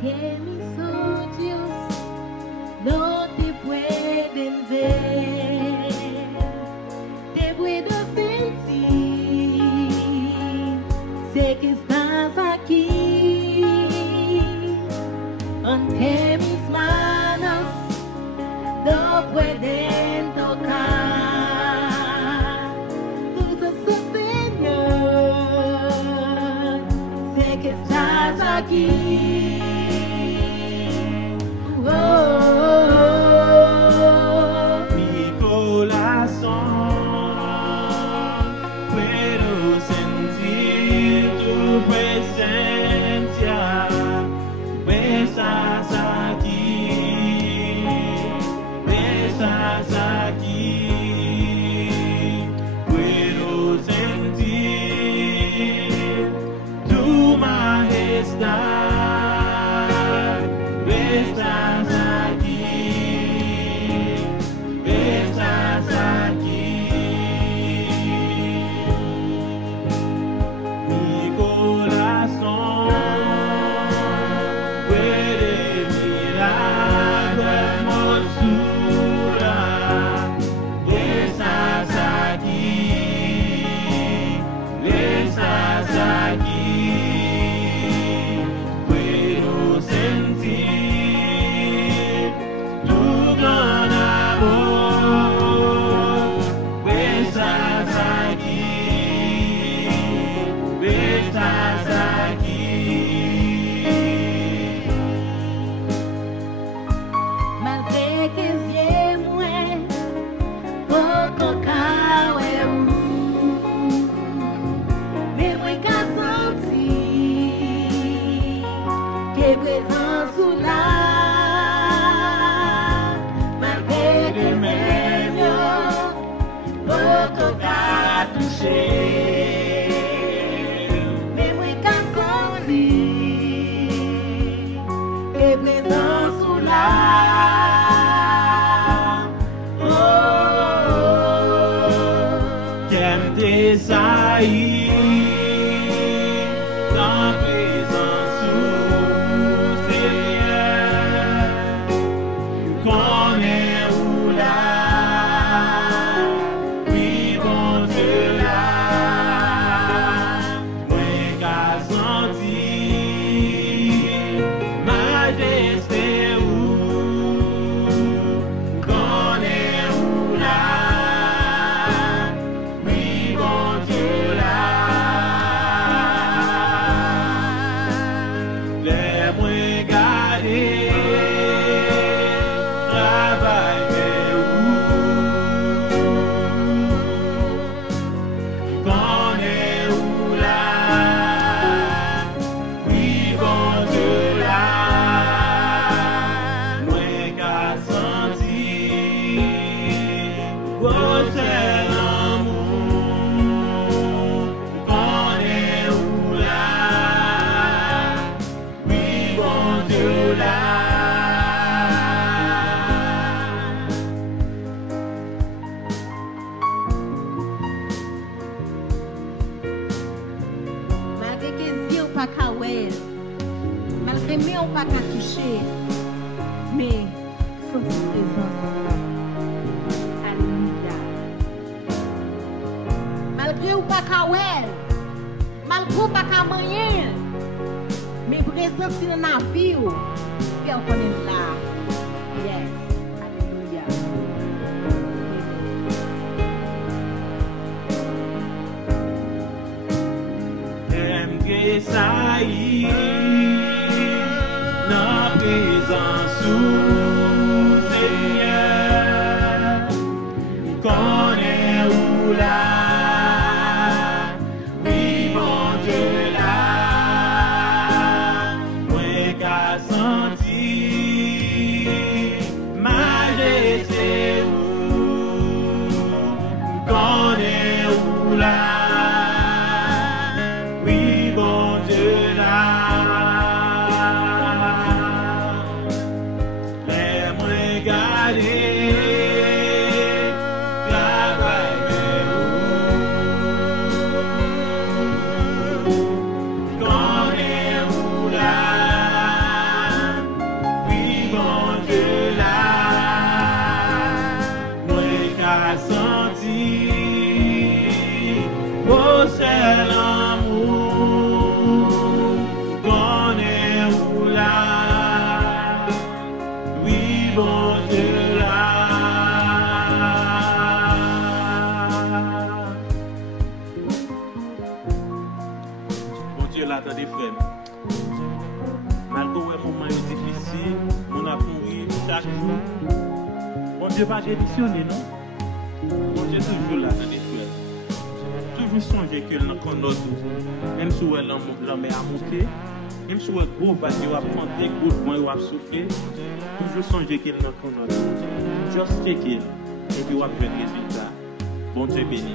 que mis ojos no te pueden ver, te puedo sentir, sé que estás aquí, ante mis manos no pueden tocar, dulce Señor, sé que estás aquí. Oh, oh, oh. Mi corazón puedo sentir tu presencia, estás aquí, estás aquí, puedo sentir tu majestad. Estás aquí, estás aquí. Mi corazón puede mirar tu hermosura. Estás aquí, estás aquí. Puedo sentir tu gran amor, estás aquí, estás aquí. Malgré que siempre poco cae, me voy a sentir que présence là. Mais oui, quand on dit que présence là. Oh, oh, oh. Qu'aime tes saillies dans présence Seigneur, qu'on est où là. Malgré que on pas qu'à toucher, mais sans sa présence. Alléluia. Malgré ou pas qu'à well, malgré ou pas qu'à moyen, mais présence dans la vie, puis on connaît là. Yes. Alléluia. Aime que ça y dans présence Seigneur, qu'on est où là, oui mon Dieu là, moi qu'à sentir majesté où, qu'on est où là. chaque jour. Bon Dieu va démissionner, non? Bon Dieu toujours là dans les frères. Toujours songer que dans le notre même si elle la mer a monté, même si elle gros vague va prendre des gros vents va souffler, toujours songer qu'il dans le notre. Just check it et puis on va faire le résultat. Bon Dieu béni.